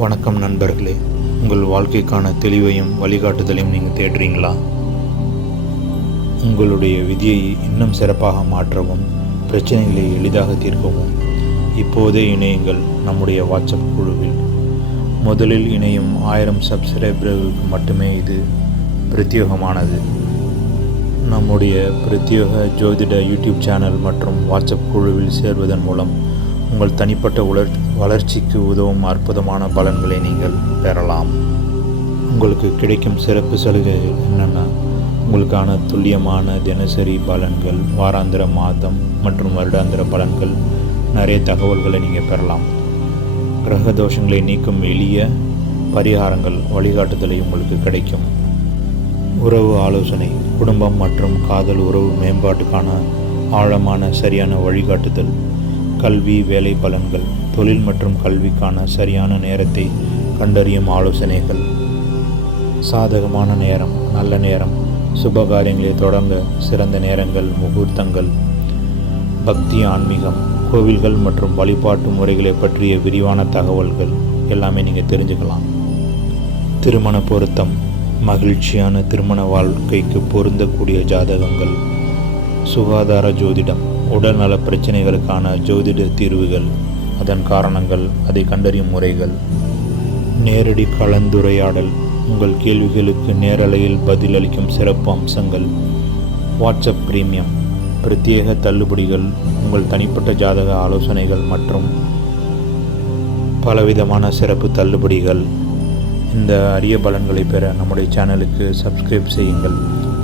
வணக்கம் நண்பர்களே. உங்கள் வாழ்க்கைக்கான தெளிவையும் வழிகாட்டுதலையும் நீங்கள் தேடுறீங்களா? உங்களுடைய விதியை இன்னும் சிறப்பாக மாற்றவும், பிரச்சனைகளை எளிதாக தீர்க்கவும் இப்போதே இணையுங்கள் நம்முடைய வாட்ஸ்அப் குழுவில். முதலில் இணையும் 1000 சப்ஸ்கிரைபர்களுக்கு மட்டுமே இது பிரத்யேகமானது. நம்முடைய பிரத்யேக ஜோதிட யூடியூப் சேனல் மற்றும் வாட்ஸ்அப் குழுவில் சேர்வதன் மூலம் உங்கள் தனிப்பட்ட வளர்ச்சிக்கு உதவும் அற்புதமான பலன்களை நீங்கள் பெறலாம். உங்களுக்கு கிடைக்கும் சிறப்பு சலுகைகள் என்னென்னா, உங்களுக்கான துல்லியமான தினசரி பலன்கள், வாராந்திர, மாதம் மற்றும் வருடாந்திர பலன்கள், நிறைய தகவல்களை நீங்கள் பெறலாம். கிரக தோஷங்களை நீக்கும் எளிய பரிகாரங்கள், வழிகாட்டுதலை உங்களுக்கு கிடைக்கும். உறவு ஆலோசனை, குடும்பம் மற்றும் காதல் உறவு மேம்பாட்டுக்கான ஆழமான சரியான வழிகாட்டுதல், கல்வி வேலை பலன்கள், தொழில் மற்றும் கல்விக்கான சரியான நேரத்தை கண்டறியும் ஆலோசனைகள், சாதகமான நேரம், நல்ல நேரம், சுபகாரியங்களை தொடங்க சிறந்த நேரங்கள், முகூர்த்தங்கள், பக்தி, ஆன்மீகம், கோவில்கள் மற்றும் வழிபாட்டு முறைகளை பற்றிய விரிவான தகவல்கள் எல்லாமே நீங்கள் தெரிஞ்சுக்கலாம். திருமண பொருத்தம், மகிழ்ச்சியான திருமண வாழ்க்கைக்கு பொருந்தக்கூடிய ஜாதகங்கள், சுகாதார ஜோதிடம், உடல்நல பிரச்சனைகளுக்கான ஜோதிட தீர்வுகள், அதன் காரணங்கள், அதை கண்டறியும் முறைகள், நேரடி கலந்துரையாடல், உங்கள் கேள்விகளுக்கு நேரலையில் பதிலளிக்கும் சிறப்பு அம்சங்கள், வாட்ஸ்அப் பிரீமியம், பிரத்யேக தள்ளுபடிகள், உங்கள் தனிப்பட்ட ஜாதக ஆலோசனைகள் மற்றும் பலவிதமான சிறப்பு தள்ளுபடிகள். இந்த அரிய பலன்களை பெற நம்முடைய சேனலுக்கு சப்ஸ்கிரைப் செய்யுங்கள்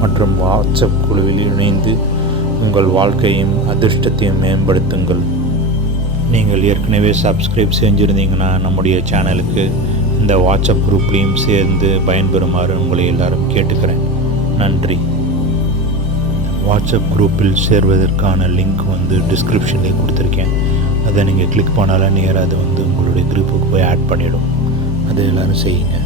மற்றும் வாட்ஸ்அப் குழுவில் இணைந்து உங்கள் வாழ்க்கையும் அதிர்ஷ்டத்தையும் மேம்படுத்துங்கள். நீங்கள் ஏற்கனவே சப்ஸ்கிரைப் செஞ்சுருந்தீங்கன்னா நம்முடைய சேனலுக்கு இந்த வாட்ஸ்அப் குரூப்லேயும் சேர்ந்து பயன்பெறுமாறு உங்களை எல்லாரும் கேட்டுக்கிறேன். நன்றி. வாட்ஸ்அப் குரூப்பில் சேர்வதற்கான லிங்க் டிஸ்கிரிப்ஷன்லேயே கொடுத்துருக்கேன். அதை நீங்கள் கிளிக் பண்ணாலும் நேராக அது உங்களுடைய குரூப்புக்கு போய் ஆட் பண்ணிவிடும். அதை எல்லோரும் செய்யுங்க.